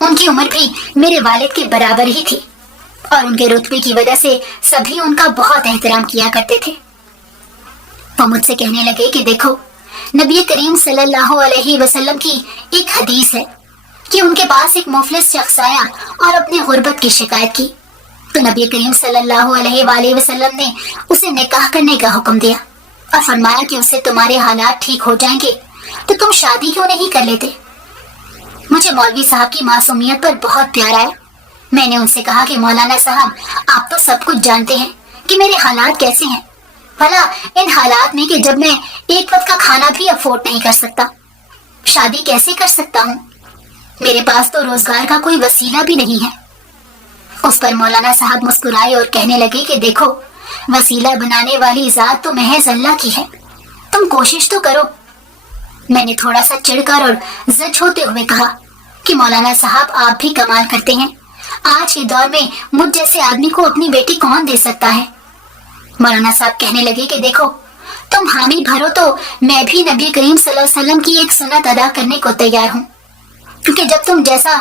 उनकी उम्र भी मेरे वालिद के बराबर ही थी और उनके रुतबे की वजह से सभी उनका बहुत एहतराम किया करते थे। वो मुझसे कहने लगे कि देखो, नबी करीम सल्लल्लाहु अलैहि वसल्लम की एक हदीस है कि उनके पास एक मुफलिस शख्स आया और अपनी गुर्बत की शिकायत की, तो नबी करीम सल्लल्लाहु अलैहि वसल्लम ने उसे निकाह करने का हुक्म दिया और फरमाया कि उससे तुम्हारे हालात ठीक हो जाएंगे तो तुम शादी क्यों नहीं कर लेते। मुझे मौलवी साहब की मासूमियत पर बहुत प्यार आया। मैंने उनसे कहा कि मौलाना साहब, आप तो सब कुछ जानते हैं कि मेरे हालात कैसे हैं। भला इन हालात में कि जब मैं एक वक्त का खाना भी अफोर्ड नहीं कर सकता, शादी कैसे कर सकता हूँ। मेरे पास तो रोजगार का कोई वसीला भी नहीं है। उस पर मौलाना साहब मुस्कुराए और कहने लगे कि देखो, وسیلہ بنانے والی ذات تو محض اللہ کی ہے، تم کوشش تو کرو۔ میں نے تھوڑا سا چڑھ کر اور زج ہوتے ہوئے کہا کہ مولانا صاحب آپ بھی کمال کرتے ہیں، آج کے دور میں مجھ جیسے آدمی کو اپنی بیٹی کون دے سکتا ہے؟ مولانا صاحب کہنے لگے کہ دیکھو، تم حامی بھرو تو میں بھی نبی کریم صلی اللہ علیہ وسلم کی ایک سنت ادا کرنے کو تیار ہوں، کیونکہ جب تم جیسا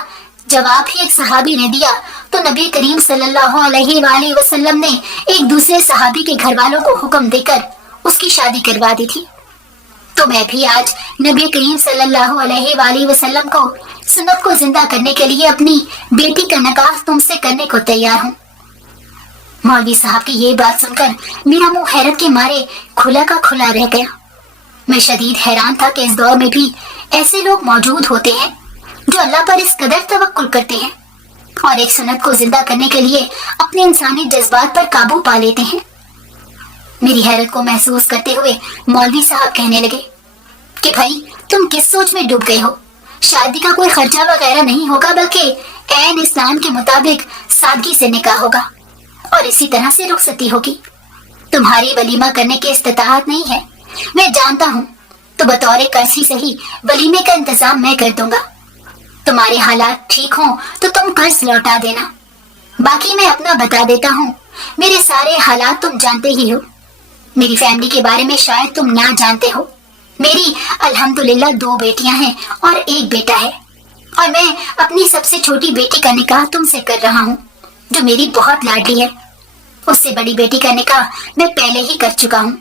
جواب ہی ایک صحابی نے دیا تو نبی کریم صلی اللہ علیہ وآلہ وسلم نے ایک دوسرے صحابی کے گھر والوں کو حکم دے کر اس کی شادی کروا دی تھی، تو میں بھی آج نبی کریم صلی اللہ علیہ وآلہ وسلم کو سنت کو زندہ کرنے کے لیے اپنی بیٹی کا نکاح تم سے کرنے کو تیار ہوں۔ مولوی صاحب کی یہ بات سن کر میرا منہ حیرت کے مارے کھلا کا کھلا رہ گیا۔ میں شدید حیران تھا کہ اس دور میں بھی ایسے لوگ موجود ہوتے ہیں جو اللہ پر اس قدر توکل کرتے ہیں اور ایک سنت کو زندہ کرنے کے لیے اپنے انسانی جذبات پر قابو پا لیتے ہیں۔ میری حیرت کو محسوس کرتے ہوئے مولوی صاحب کہنے لگے کہ بھائی تم کس سوچ میں ڈوب گئے ہو؟ شادی کا کوئی خرچہ وغیرہ نہیں ہوگا، بلکہ عین اسلام کے مطابق سادگی سے نکاح ہوگا اور اسی طرح سے رخصتی ہوگی۔ تمہاری ولیمہ کرنے کی استطاعت نہیں ہے، میں جانتا ہوں، تو بطور قرض ہی صحیح ولیمے کا انتظام میں کر دوں گا۔ تمہارے حالات ٹھیک ہوں تو تم قرض لوٹا دینا، باقی میں اپنا بتا دیتا ہوں۔ میرے سارے حالات تم جانتے ہی ہو، میری فیملی کے بارے میں شاید تم نہ جانتے ہو۔ میری الحمدللہ 2 بیٹیاں ہیں اور 1 بیٹا ہے، اور میں اپنی سب سے چھوٹی بیٹی کا نکاح تم سے کر رہا ہوں جو میری بہت لاڈلی ہے۔ اس سے بڑی بیٹی کا نکاح میں پہلے ہی کر چکا ہوں،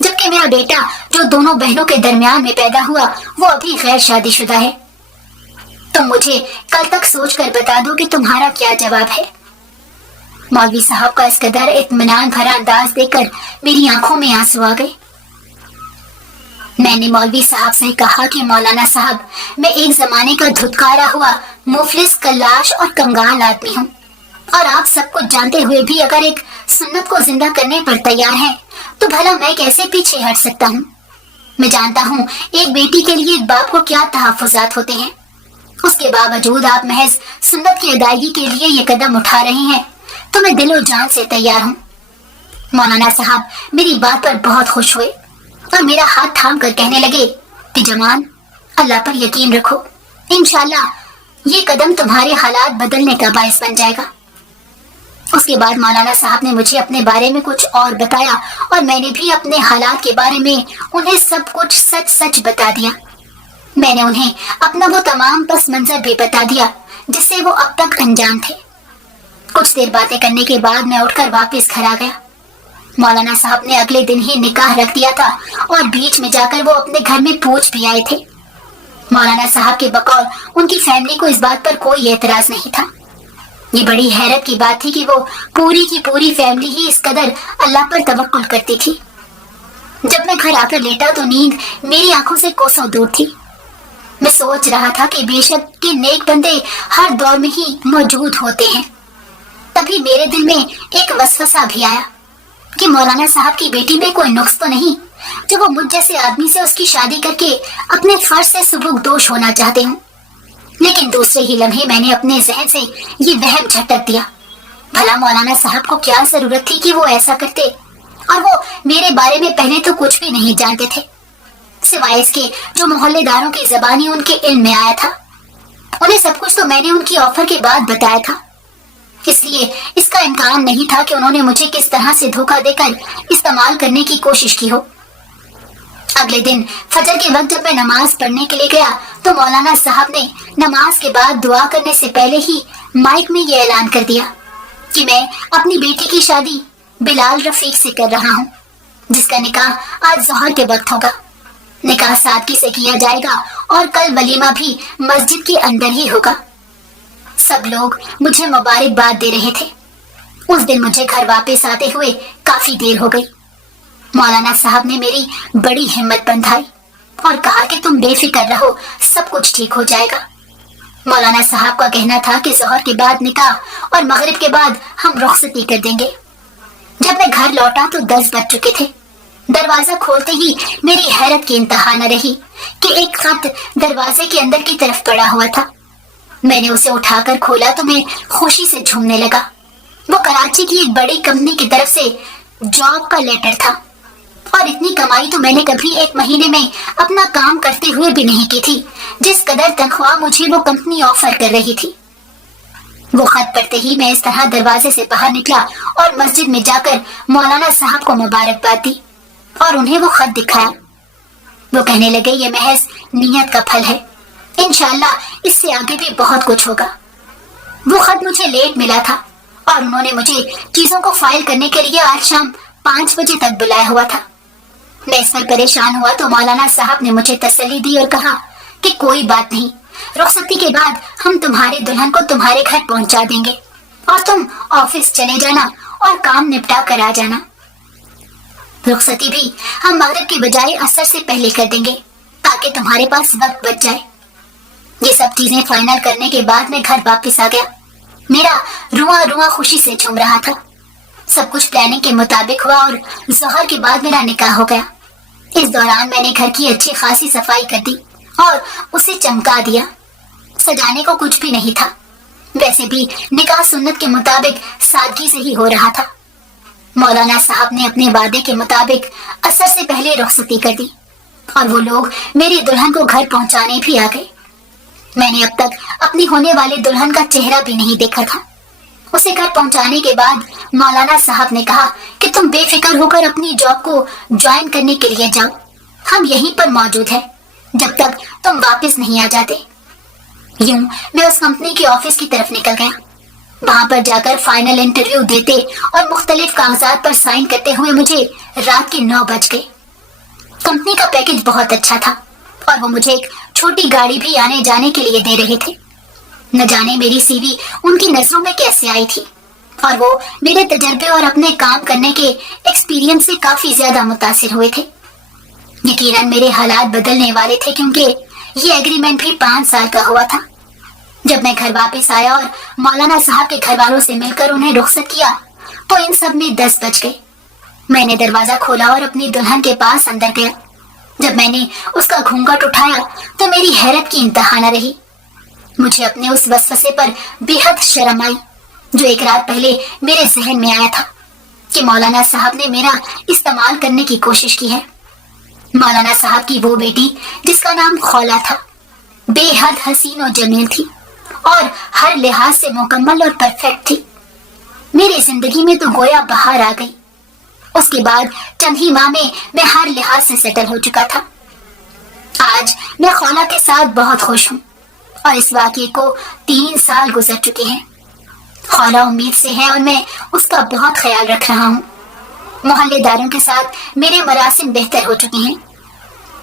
جبکہ میرا بیٹا جو دونوں بہنوں کے درمیان میں پیدا ہوا وہ ابھی غیر شادی شدہ ہے۔ تم مجھے کل تک سوچ کر بتا دو کہ تمہارا کیا جواب ہے۔ مولوی صاحب کا اس قدر اطمینان بھرا انداز دیکھ کر میری آنکھوں میں آنسو آ گئے۔ میں نے مولوی صاحب سے کہا کہ مولانا صاحب، میں ایک زمانے کا دھتکارا ہوا مفلس کلاش اور کنگال آدمی ہوں، اور آپ سب کچھ جانتے ہوئے بھی اگر ایک سنت کو زندہ کرنے پر تیار ہیں تو بھلا میں کیسے پیچھے ہٹ سکتا ہوں؟ میں جانتا ہوں ایک بیٹی کے لیے ایک باپ کو کیا تحفظات ہوتے ہیں، اس کے باوجود آپ محض سنت کی ادائیگی کے لیے یہ قدم اٹھا رہے ہیں تو میں دل و جان سے تیار ہوں۔ مولانا صاحب میری بات پر بہت خوش ہوئے اور میرا ہاتھ تھام کر کہنے لگے کہ جمان، اللہ پر یقین رکھو، انشاءاللہ یہ قدم تمہارے حالات بدلنے کا باعث بن جائے گا۔ اس کے بعد مولانا صاحب نے مجھے اپنے بارے میں کچھ اور بتایا اور میں نے بھی اپنے حالات کے بارے میں انہیں سب کچھ سچ سچ بتا دیا۔ میں نے انہیں اپنا وہ تمام پس منظر بھی بتا دیا جس سے وہ اب تک انجان تھے۔ کچھ دیر باتیں کرنے کے بعد میں اٹھ کر واپس گھر آ گیا۔ مولانا صاحب نے اگلے دن ہی نکاح رکھ دیا تھا اور بیچ میں جا کر وہ اپنے گھر میں پوچھ بھی آئے تھے۔ مولانا صاحب کے بقول ان کی فیملی کو اس بات پر کوئی اعتراض نہیں تھا۔ یہ بڑی حیرت کی بات تھی کہ وہ پوری کی پوری فیملی ہی اس قدر اللہ پر توکل کرتی تھی۔ جب میں گھر آ کر لیٹا تو نیند میری آنکھوں سے کوسوں دور تھی۔ میں سوچ رہا تھا کہ بے شک کہ نیک بندے ہر دور میں ہی موجود ہوتے ہیں۔ تبھی میرے دل میں ایک وسوسہ بھی آیا کہ مولانا صاحب کی بیٹی میں کوئی نقص تو نہیں جو وہ مجھ جیسے آدمی سے اس کی شادی کر کے اپنے فرض سے سبکدوش ہونا چاہتے ہوں۔ لیکن دوسرے ہی لمحے میں نے اپنے ذہن سے یہ وہم جھٹک دیا، بھلا مولانا صاحب کو کیا ضرورت تھی کہ وہ ایسا کرتے، اور وہ میرے بارے میں پہلے تو کچھ بھی نہیں جانتے تھے سوائے اس کے جو محلے داروں کی زبانی ان کے علم میں آیا تھا۔ انہیں سب کچھ تو میں نے ان کی آفر کے بعد بتایا تھا، اس لیے اس کا امکان نہیں تھا کہ انہوں نے مجھے کس طرح سے دھوکہ دے کر استعمال کرنے کی کوشش کی ہو۔ اگلے دن فجر کے وقت جب میں نماز پڑھنے کے لیے گیا تو مولانا صاحب نے نماز کے بعد دعا کرنے سے پہلے ہی مائک میں یہ اعلان کر دیا کہ میں اپنی بیٹی کی شادی بلال رفیق سے کر رہا ہوں، جس کا نکاح آج ظہر کے وقت ہوگا۔ نکاح سادگی سے کیا جائے گا اور کل ولیمہ بھی مسجد کے اندر ہی ہوگا۔ سب لوگ مجھے مبارکباد دے رہے تھے۔ اس دن مجھے گھر واپس آتے ہوئے کافی دیر ہو گئی۔ مولانا صاحب نے میری بڑی ہمت بندھائی اور کہا کہ تم بے فکر رہو، سب کچھ ٹھیک ہو جائے گا۔ مولانا صاحب کا کہنا تھا کہ ظہر کے بعد نکاح اور مغرب کے بعد ہم رخصتی کر دیں گے۔ جب میں گھر لوٹا تو 10 بج چکے تھے۔ دروازہ کھولتے ہی میری حیرت کی انتہا نہ رہی کہ ایک خط دروازے کے اندر کی طرف پڑا ہوا تھا۔ میں نے اسے اٹھا کر کھولا تو میں خوشی سے جھومنے لگا۔ وہ کراچی کی ایک بڑی کمپنی کی طرف سے जॉब का लेटर था। और इतनी कमाई तो मैंने कभी एक महीने में अपना काम करते हुए भी नहीं की थी, जिस कदर तनख्वाह मुझे वो कंपनी ऑफर कर रही थी। वो खत पढ़ते ही मैं इस तरह दरवाजे से बाहर निकला और मस्जिद में जाकर मौलाना साहब को मुबारकबाद दी और उन्हें वो खत दिखाया। वो कहने लगे, ये महज नियत का फल है, इंशाअल्लाह इससे आगे भी बहुत कुछ होगा। वो खत मुझे लेट मिला था और उन्होंने मुझे चीजों को फाइल करने के लिए आज शाम 5 बजे तक बुलाया हुआ था। मैं इस पर परेशान हुआ तो मौलाना साहब ने मुझे तसल्ली दी और कहा कि कोई बात नहीं, रुखसती के बाद हम तुम्हारे दुल्हन को तुम्हारे घर पहुंचा देंगे और तुम ऑफिस चले जाना और काम निपटा कर आ जाना। रुखसती भी हम मगरिब की बजाय असर से पहले कर देंगे ताकि तुम्हारे पास वक्त बच जाए। ये सब चीजें फाइनल करने के बाद मैं घर वापस आ गया। मेरा रुआ रुआ खुशी से झूम रहा था। सब कुछ प्लानिंग के मुताबिक हुआ और ज़ोहर के बाद मेरा निकाह हो गया। इस दौरान मैंने घर की अच्छी खासी सफाई कर दी और उसे चमका दिया। सजाने को कुछ भी नहीं था, वैसे भी निकाह सुन्नत के मुताबिक सादगी से ही हो रहा था। मौलाना साहब ने अपने वादे के मुताबिक असर से पहले रुखसती कर दी और वो लोग मेरी दुल्हन को घर पहुंचाने भी आ गए। मैंने अब तक अपनी होने वाली दुल्हन का चेहरा भी नहीं देखा था। उसे घर पहुंचाने के बाद मौलाना साहब ने कहा कि तुम बेफिक्र होकर अपनी जॉब को ज्वाइन करने के लिए जाओ, हम यहीं पर मौजूद हैं जब तक तुम वापस नहीं आ जाते। यूं मैं उस कंपनी के ऑफिस की तरफ निकल गया। वहां पर जाकर फाइनल इंटरव्यू देते और मुख्तलिफ कागजात पर साइन करते हुए मुझे रात के 9 बज गए। कंपनी का पैकेज बहुत अच्छा था और वो मुझे एक छोटी गाड़ी भी आने जाने के लिए दे रहे थे। न जाने मेरी सीवी उनकी नजरों में कैसे आई थी और वो मेरे तजर्बे और अपने काम करने के एक्सपीरियंस से काफी ज्यादा मुतासिर हुए थे। यकीनन मेरे हालात बदलने वाले थे क्योंकि ये एग्रीमेंट भी 5 साल का हुआ था। जब मैं घर वापस आया और मौलाना साहब के घर वालों से मिलकर उन्हें रुखसत किया तो इन सब में 10 बज गए। मैंने दरवाजा खोला और अपनी दुल्हन के पास अंदर गया। जब मैंने उसका घूंघट उठाया तो मेरी हैरत की इंतहा न रही। मुझे अपने उस वसवसे पर बेहद शर्म आई जो एक रात पहले मेरे जहन में आया था कि मौलाना साहब ने मेरा इस्तेमाल करने की कोशिश की है। मौलाना साहब की वो बेटी जिसका नाम खौला था बेहद हसीन और जमील थी और हर लिहाज से मुकम्मल और परफेक्ट थी। मेरी जिंदगी में तो गोया बहार आ गई। उसके बाद चंद ही माह में मैं हर लिहाज से सेटल हो चुका था। आज मैं खौला के साथ बहुत खुश हूँ और इस वाक़ये को 3 साल गुजर चुके हैं। खौला उम्मीद से है और मैं उसका बहुत ख्याल रख रहा हूँ। मोहल्लेदारों के साथ मेरे मरासिम बेहतर हो चुके हैं।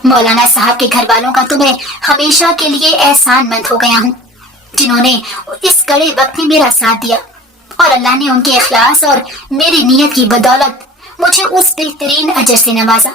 मौलाना साहब के घर वालों का तो मैं हमेशा के लिए एहसानमंद हो गया हूँ जिन्होंने इस कड़े वक्त में मेरा साथ दिया और अल्लाह ने उनके इखलास और मेरी नीयत की बदौलत मुझे उस बेहतरीन अजर से नवाजा